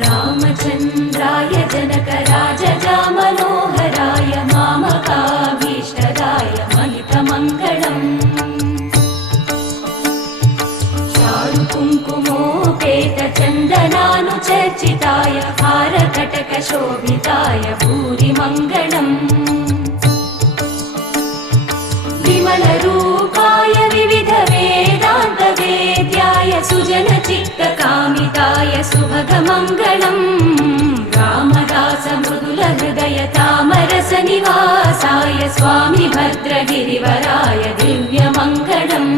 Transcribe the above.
रामचन्द्राय जनकराजजामनोहराय मामकाभीष्टदाय महितमङ्गलम् चारुकुङ्कुमोपेतचन्दनानुचर्चिताय हारकटकशोभिताय भूरिमङ्गलम् विमलरूपाय विविधवेदान्तवेद्याय सुजनचित्तकामिताय सुभगमङ्गलम् रामदासमृदुलहृदय तामरसनिवासाय स्वामि भद्रगिरिवराय दिव्यमङ्गलम्